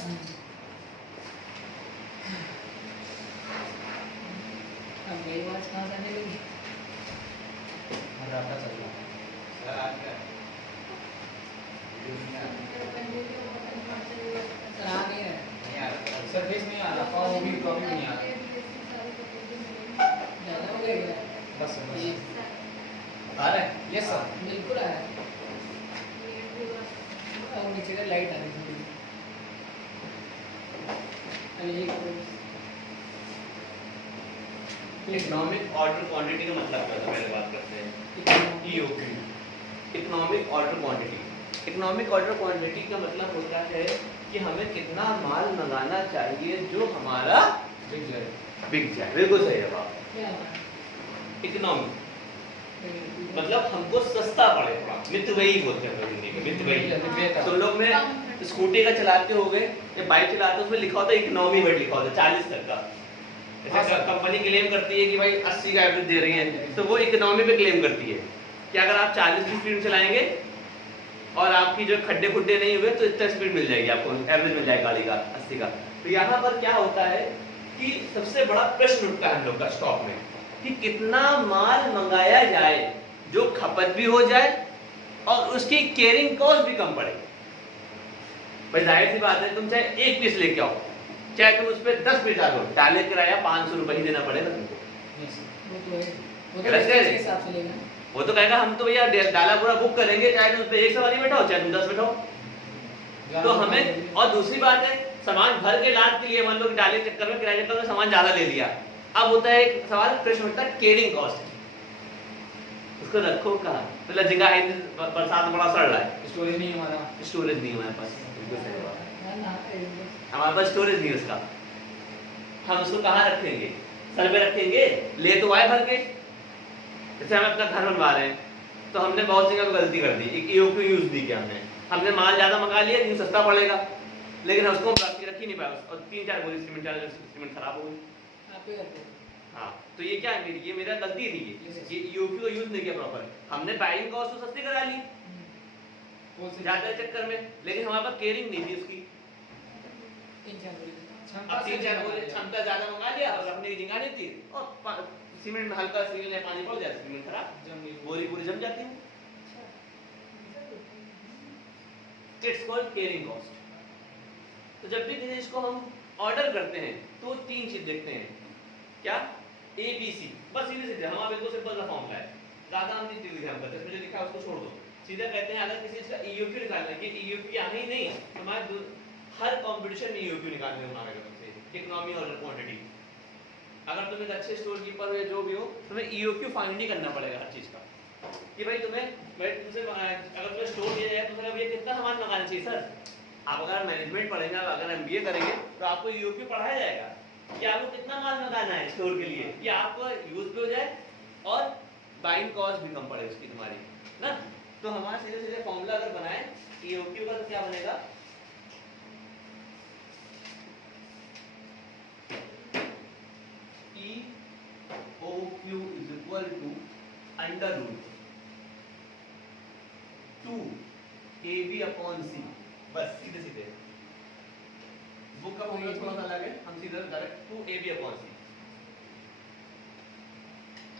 अब मेरी आवाज कहाँ से आने लगी? डाटा चल रहा है सर आज क्या वीडियो नहीं आ रहा सर आ नहीं रहा है। नहीं आ रहा सर फेस नहीं आ रहा वो भी कॉपी नहीं आ रहा ज़्यादा हो गया क्या? बस बस ये आ रहा है यस सर बिल्कुल आ रहा है। अब नीचे का लाइट आ रही है थोड़ी। अभी एक इकोनॉमिक ऑर्डर क्वांटिटी का मतलब क्या होता है? पहले बात करते हैं EOQ economic order quantity. Economic order quantity का मतलब होता है कि हमें कितना माल मंगाना चाहिए जो हमारा बिक जाए बिक जाए। बिल्कुल सही जवाब। क्या इकोनॉमिक मतलब हमको सस्ता पड़ेगा, मितव्ययी बोलते हैं हिंदी में, मितव्ययी। तो लोग में स्कूटी का चलाते हो गए या बाइक चलाते हो, उसमें लिखा होता है इकोनॉमी वर्ड लिखा होता है 40 तक का। जैसे कंपनी क्लेम करती है कि भाई 80 का एवरेज दे रही है, तो वो इकोनॉमी पे क्लेम करती है कि अगर आप 40 की स्पीड में चलाएंगे और आपकी जो खड्डे खुड्डे नहीं हुए तो इतना स्पीड मिल जाएगी आपको, एवरेज मिल जाएगा गाड़ी का 80 का। तो यहाँ पर क्या होता है कि सबसे बड़ा प्रश्न उठता है हम लोग का स्टॉक में कि कितना माल मंगाया जाए जो खपत भी हो जाए और उसकी कैरिंग कॉस्ट भी कम पड़े। भाई जाहिर सी बात है, तुम चाहे एक पीस लेके आओ, चाहे तुम उस पर 10 पीस डालो, डाले किराया 500 रुपए ही देना पड़ेगा तुमको। वो तो है। वो तो गलत कह रहे? इसके हिसाब से लेगा। वो तो कहेगा हम तो भैया डाला पूरा बुक करेंगे, चाहे तुम उस पर एक सवारी बैठाओ चाहे तुम 10 बैठाओ। तो हमें, और दूसरी बात है सामान भर के लाद के लिए मान लो कि डाले चक्कर में, किराए चक्कर में सामान ज्यादा ले लिया। अब होता है एक सवाल, प्रश्न उठता है कैरिंग कॉस्ट, उसको रखो कहाँ? मतलब जगह है, बरसात में बड़ा सड़ रहा है, स्टोरेज नहीं हमारा स्टोरेज नहीं है हमारे पास। बिल्कुल सही बात। ना ना हमारे पास स्टोरेज नहीं है उसका, हम उसको कहाँ रखेंगे? सर पे रखेंगे, ले तो आए भर के। जैसे हम अपना घर बनवा रहे हैं तो हमने बहुत जगह पे गलती कर दी, एक EOQ यूज नहीं किया हमने माल ज्यादा मंगा लिया क्योंकि सस्ता पड़ेगा, लेकिन उसको हम रख ही नहीं पाए और 3-4 बोरी सीमेंट खराब हो गई। आप ही करते हो। हाँ, तो ये क्या है, ये मेरा गलती थी, ये EOQ का यूज नहीं किया प्रॉपर। हमने बाइंग कॉस्ट तो सस्ती करा ली ज्यादा चक्कर में, लेकिन हमारे पास केयरिंग नहीं थी उसकी। 3-4 बोरी। अब 3-4 बोरी क्षमता ज्यादा मंगा लिया और रखने की जगह नहीं थी, और सीमेंट में हल्का सीमेंट या पानी पड़ जाए सीमेंट खराब, बोरी पूरी जम जाती है। It's called caring cost. तो जब भी दिनेश को हम ऑर्डर करते हैं तो 3 चीज देखते हैं, क्या? ABC, बस सीधे सीधे हम बिल्कुल सिंपल सा फॉर्मूला है, ज्यादा हम नहीं ध्यान करते, इसमें जो लिखा है उसको छोड़ दो। सीधा कहते हैं अगर किसी चीज का EOQ निकालना है, कि EOQ आना ही नहीं, हमारे हर कंपटीशन में EOQ निकालने होना है तुमसे, इकोनॉमी और क्वांटिटी। अगर तुम एक अच्छे स्टोर कीपर हो या जो भी हो, तुम्हें EOQ फाइंड ही करना पड़ेगा हर चीज का, कि भाई तुमसे अगर तुम्हें स्टोर दिया जाए तो भैया कितना सामान मंगाना चाहिए सर। आप अगर मैनेजमेंट पढ़ेंगे, अगर MBA करेंगे तो आपको EOQ पढ़ाया जाएगा कि आपको कितना माल मंगाना है स्टोर के लिए, कि आपको यूज भी हो जाए और बाइंग कॉस्ट भी कम पड़े उसकी तुम्हारी ना। तो हमारा सीधे सीधे फॉर्मूला अगर बनाए EOQ का तो क्या बनेगा? EOQ is equal to under root 2AB upon C। बस सीधे सीधे, बुक का फॉर्मूला थोड़ा सा अलग है, हम सीधे डायरेक्ट 2AB upon C।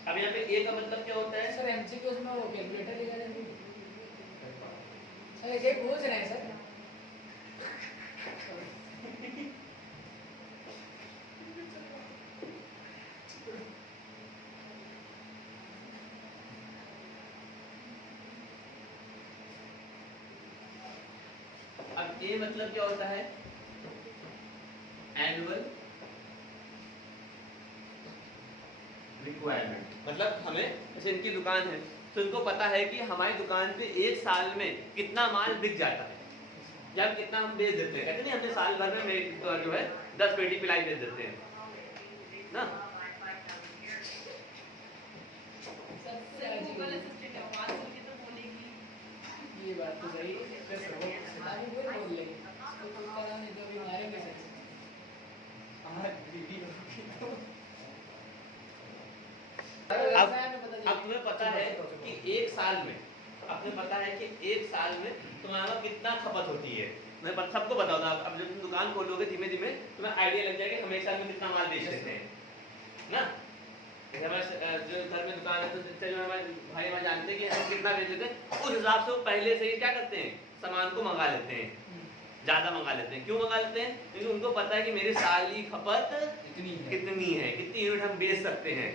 अब यहाँ पे A का मतलब क्या होता है? सर MCQs में वो कैलकुलेटर लेगा जल्दी। सर ये पूछ रहे हैं सर। अब A मतलब क्या होता है? Annual requirement. मतलब हमें, जैसे इनकी दुकान है तो इनको पता है कि हमारी दुकान पे एक साल में कितना माल बिक जाता है, जब कितना हम बेच देते हैं। कहते नहीं हमने साल भर में जो है 10 पेटी पिलाई बेच देते हैं ना। ये बात तो सही है। आगे बोल लेंगे इसको कोई पता नहीं तो भी मारेंगे सर। अब तुम्हें पता है कि एक साल में, तुम्हारा कितना खपत होती है, मैं सबको बताऊंगा। अब जब तुम दुकान सामान खोलोगे धीमे धीमे तुम्हें आइडिया लग जाएगा हम एक साल में कितना माल बेच लेते हैं ना। जैसे हमारे जो घर में दुकान है तो जितने जो हमारे भाई हमारे जानते हैं कि हम कितना बेच लेते हैं, उस हिसाब से वो पहले से ही क्या करते हैं, सामान को मंगा लेते हैं, ज्यादा मंगा लेते हैं। क्यों मंगा लेते हैं? क्योंकि उनको पता है कि मेरी साल की खपत कितनी है, कितनी यूनिट हम बेच सकते हैं।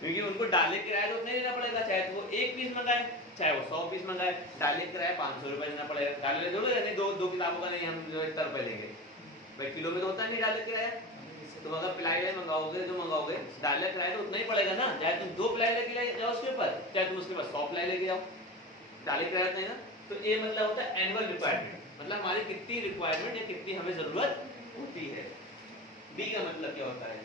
क्योंकि उनको डाले किराया तो उतना ही देना पड़ेगा, चाहे तो वो 1 पीस मंगाए चाहे वो 100 पीस मंगाए, डाले किराया 500 रुपये देना पड़ेगा। डाले जोड़ो नहीं, दो किताबों का नहीं हम जो इतना रुपये लेंगे भाई, किलो में तो होता नहीं डाले किराया। तुम अगर प्लाई मंगाओगे जो मंगाओगे डाले किराया तो उतना ही पड़ेगा ना, चाहे तुम 2 प्लाई लेके जाओ उसके ऊपर, चाहे तुम उसके पास 100 प्लाई लेके जाओ, डाले किराया नहीं ना। तो ये मतलब होता है एनुअल रिक्वायरमेंट, मतलब हमारी कितनी रिक्वायरमेंट या कितनी हमें जरूरत होती है। बी का मतलब क्या होता है?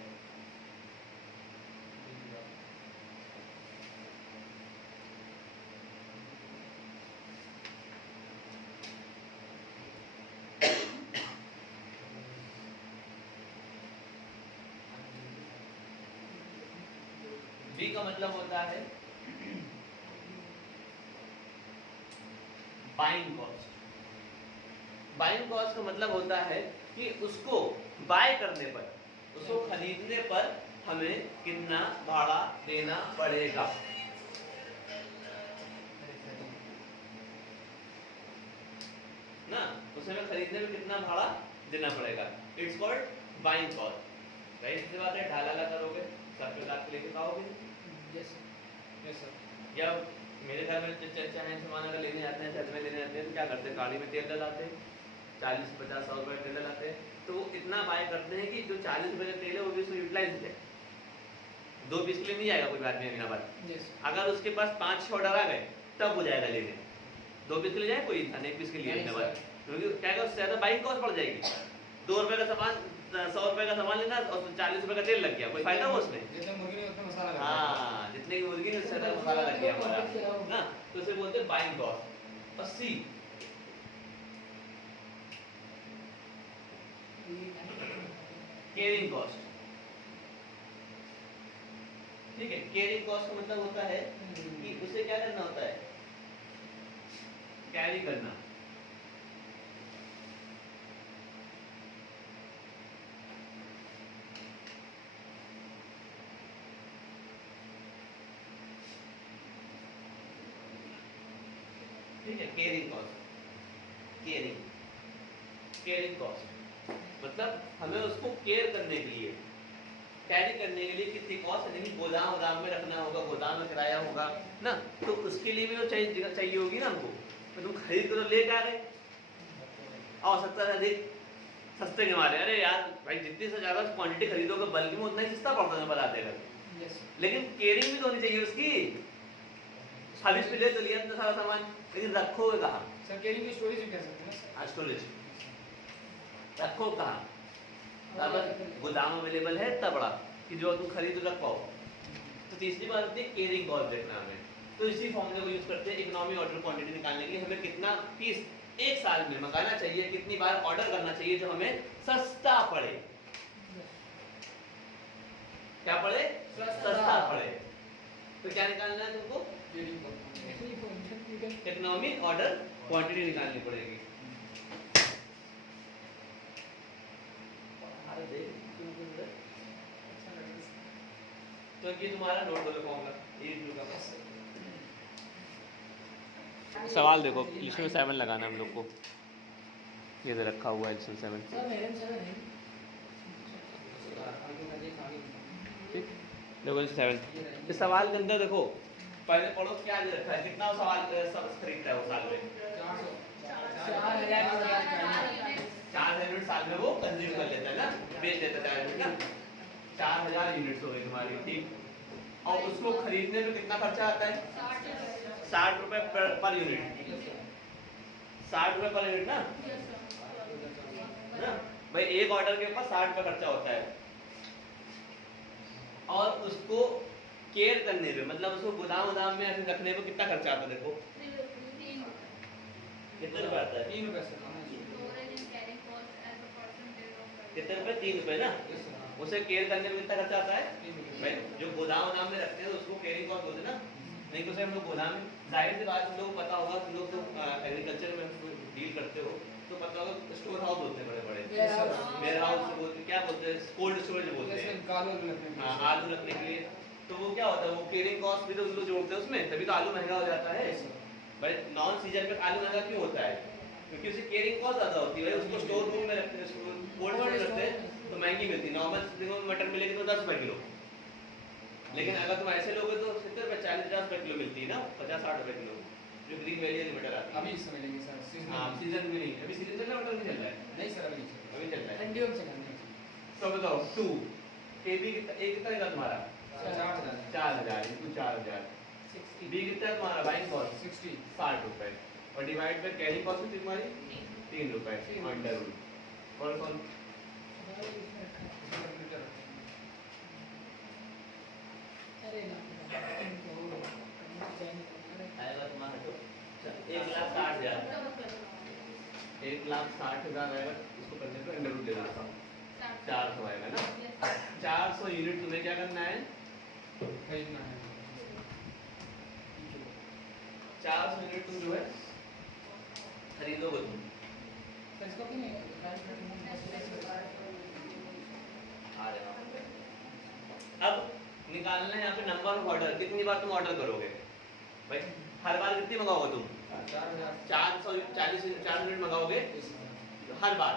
बी का मतलब होता है बाइंग कॉस्ट। बाइंग कॉस्ट का मतलब होता है कि उसको बाय करने पर, उसको खरीदने पर हमें कितना भाड़ा देना पड़ेगा। ना, उसे हमें खरीदने में कितना भाड़ा देना पड़ेगा। It's called buying cost. Right, इससे बात है ढाला करोगे सब के साथ लेके खाओगे। Yes sir. या मेरे घर में चाहे सामान अगर लेने आते हैं, छत में लेने आते हैं तो क्या करते हैं, गाड़ी में तेल डलाते हैं, 40, 50, 100 रुपये तेल डलाते हैं। तो वो इतना बाय करते हैं कि जो 40 रुपये का तेल है वो भी उसको यूटिलाइज हो जाए। 2 पीस के लिए नहीं जाएगा कोई बात नहीं, बात अगर उसके पास 5-6 ऑर्डर आ गए तब हो जाएगा लेने। 2 पीस के लिए जाए कोई इंसान, 1 पीस के लिए, क्योंकि क्या उससे ज़्यादा बाइंग कॉस्ट पड़ जाएगी। 2 रुपये का सामान, 100 रुपये का सामान लेना और 40 रुपये का तेल लग गया, कोई फायदा हो उसमें? जितने मुर्गी उतना मसाला लगा। हाँ, जितने की मुर्गी उससे ज़्यादा मसाला लग गया हमारा ना, तो उसे बोलते हैं बाइंग कॉस्ट। और सी केयरिंग कॉस्ट। ठीक है, केयरिंग कॉस्ट का मतलब होता है कि उसे क्या करना होता है, कैरी करना। ठीक है, केयरिंग कॉस्ट। केयरिंग कॉस्ट मतलब हमें उसको केयर करने के लिए, कैरी करने के लिए कितनी कॉस्ट है, यानी गोदाम में रखना होगा, गोदाम में किराया होगा ना, तो उसके लिए भी वो चाहिए होगी ना हमको। तो तुम खरीद कर तो ले आ गए, आवश्यकता से अधिक सस्ते के मारे, अरे यार भाई जितनी से ज़्यादा क्वांटिटी खरीदोगे बल्कि में उतना ही सस्ता पड़ता है बताते हैं। लेकिन केयरिंग भी तो होनी चाहिए उसकी। हर पे ले तो लिया इतना सारा सामान, लेकिन रखोगे कहाँ? सर केयरिंग की स्टोरेज भी कह सकते हैं ना। स्टोरेज रखो कहाँ? अगर गोदाम अवेलेबल है इतना बड़ा कि जो तुम खरीद रख पाओ। तो तीसरी बात होती है केयरिंग कॉस्ट देखना हमें। तो इसी फॉर्मूले को यूज करते हैं इकोनॉमी ऑर्डर क्वांटिटी निकालने के लिए। हमें कितना पीस एक साल में मंगाना चाहिए, कितनी बार ऑर्डर करना चाहिए जो हमें सस्ता पड़े। क्या पड़े? सस्ता पड़े। तो क्या निकालना है तुमको? इकोनॉमी ऑर्डर क्वांटिटी निकालनी पड़ेगी। तो ये तुम्हारा नोट वाला फॉर्मूला, ये का सवाल देखो, लिस्ट में 7 लगाना हम लोग को, ये तो रखा हुआ है लिस्ट में 7। ठीक, देखो 7 इस सवाल के अंदर देखो, पहले पढ़ो क्या दे रखा है, कितना सवाल खरीदता है वो साल में? 4,000 यूनिट साल में वो कंज्यूम कर लेता है ना, बेच देता है ना। 4,000 यूनिट्स हो गई तुम्हारी, ठीक। और उसको खरीदने में कितना खर्चा आता है? 60 रुपए पर यूनिट। 60 रुपए पर यूनिट ना भाई, एक ऑर्डर के ऊपर 60 रुपए खर्चा होता है। और उसको केयर करने में, मतलब उसको गोदाम में ऐसे रखने में कितना खर्चा आता है? देखो कितने रुपए आता है? 3 रुपए से। कितने रुपए? 3 रुपए ना। उसे केयर करने में कितना खर्चा आता है भाई? जो गोदाम में रखते हैं तो उसको केयरिंग कॉस्ट बोलते हैं ना। नहीं तो हम लोग गोदाम में, जाहिर सी बात, तुम लोग पता होगा, तुम लोग तो एग्रीकल्चर में डील करते हो तो पता होगा, स्टोर हाउस होते हैं बड़े बड़े, बोलते हैं, कोल्ड स्टोरेज बोलते जैसे हैं। कालो रखने के हाँ, लिए। आलू रखने के लिए। तो वो क्या होता है, वो कैरिंग कॉस्ट भी तो उनको जोड़ते हैं उसमें, तभी तो आलू महंगा हो जाता है। Yes, sir. भाई नॉन सीजन में आलू महंगा क्यों होता है? क्योंकि उसकी कैरिंग कॉस्ट ज़्यादा होती है भाई, उसको स्टोर रूम में रखते हैं, कोल्ड स्टोर में रखते हैं तो महंगी मिलती है। नॉर्मल स्प्रिंग में मटर मिलेगी तो 10 रुपये किलो, लेकिन अगर तुम ऐसे लोगे तो 70 रुपये 40-50 रुपये किलो मिलती है ना, 50-60 रुपये किलो जो ग्रीन वैली वाली मटर आती है। अभी इस समय लेंगे सर, सीजन हाँ, सीजन में नहीं, अभी सीजन चल रहा है, मटर नहीं चल रहा है, नहीं सर, अभी नहीं चल अभी चल रहा है। ठंडियों में चलाने तो बताओ 2 KB कितना, ए कितना का तुम्हारा? 4,000 4000 इंटू 4000। 60 बी कितना है तुम्हारा? बाइंग कॉस्ट 60 60 रुपए और डिवाइड बाय कैरी कॉस्ट कितनी तुम्हारी? 3 रुपए अंडर रूट। और कौन? अरे ना आएगा तुम्हारा तो 1,60,000, 1,60,000 आएगा। इसको करने पे अंडर रूट ले लेता हूँ, 400 आएगा ना। 400 यूनिट तुम्हें क्या करना है? खरीदना है। 400 यूनिट तुम जो है खरीदोगे तुम। तो इसको भी नहीं आ जाओ। अब निकालना है यहाँ पे नंबर ऑफ ऑर्डर, कितनी बार तुम ऑर्डर करोगे भाई? हर बार कितनी मंगाओगे तुम? 440 यूनिट मंगाओगे हर बार।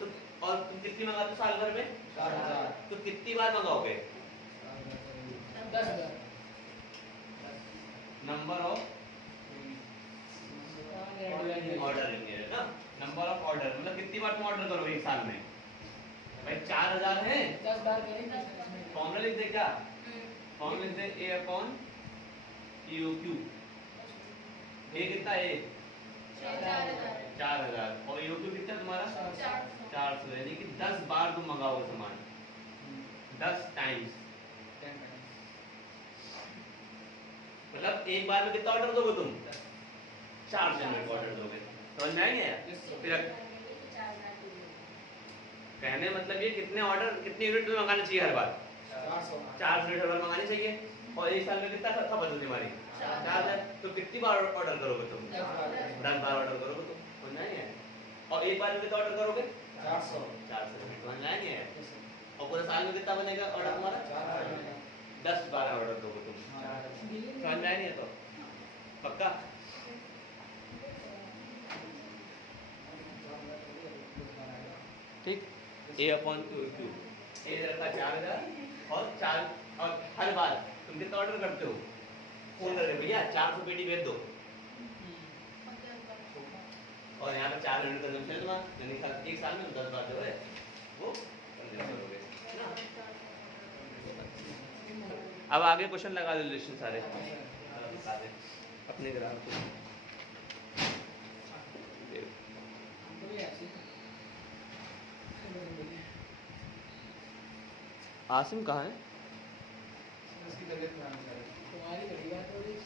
तो और तुम कितनी मंगाते हो साल भर में? 4,000 तो कितनी बार मंगाओगे? 10,000 नंबर ऑफ ऑर्डर है ना, नंबर ऑफ ऑर्डर मतलब कितनी बार तुम ऑर्डर करोगे एक साल में? भाई 4,000 है, 10 बार करेंगे इसमें। फॉर्मूला लिख दे क्या? फॉर्मूला लिख दे A अपॉन EOQ। A कितना है? 4,000 और EOQ कितना है तुम्हारा? 400, यानी कि 10 बार तुम मंगाओगे सामान, 10 टाइम्स। मतलब एक बार में कितना ऑर्डर दोगे तुम? 400 यूनिट ऑर्डर दोगे। समझ में आएंगे? फिर कहने मतलब ये कितने ऑर्डर, कितने यूनिट तुम्हें मंगाना चाहिए हर बार? 400 यूनिट हर बार मंगानी चाहिए। और एक साल में कितना खपत होती तुम्हारी? 4,000। तो कितनी बार ऑर्डर करोगे तुम? 10 बार ऑर्डर करोगे तुम। समझ में आएंगे? और एक बार में कितना ऑर्डर करोगे? 400 यूनिट। समझ में आएंगे? और पूरे साल में कितना बनेगा ऑर्डर तुम्हारा? 10 बार ऑर्डर दोगे तुम। समझ में आएंगे? तो पक्का? ठीक। A अपॉन Q, A रखा 4,000 और 4 और हर बार तुम कितना ऑर्डर करते हो? फोन करके भैया 400 पेटी भेज दो, और यहाँ पे 4 यूनिट कंजम्पशन है तुम्हारा, यानी एक साल में 10 बार जो है वो कंज्यूम करोगे ना। अब आगे क्वेश्चन लगा दो रिलेशन सारे बता दे अपने ग्राहक को। आसिम कहाँ है? उसकी तबीयत खराब है। तुम्हारी बड़ी बात हो रही है।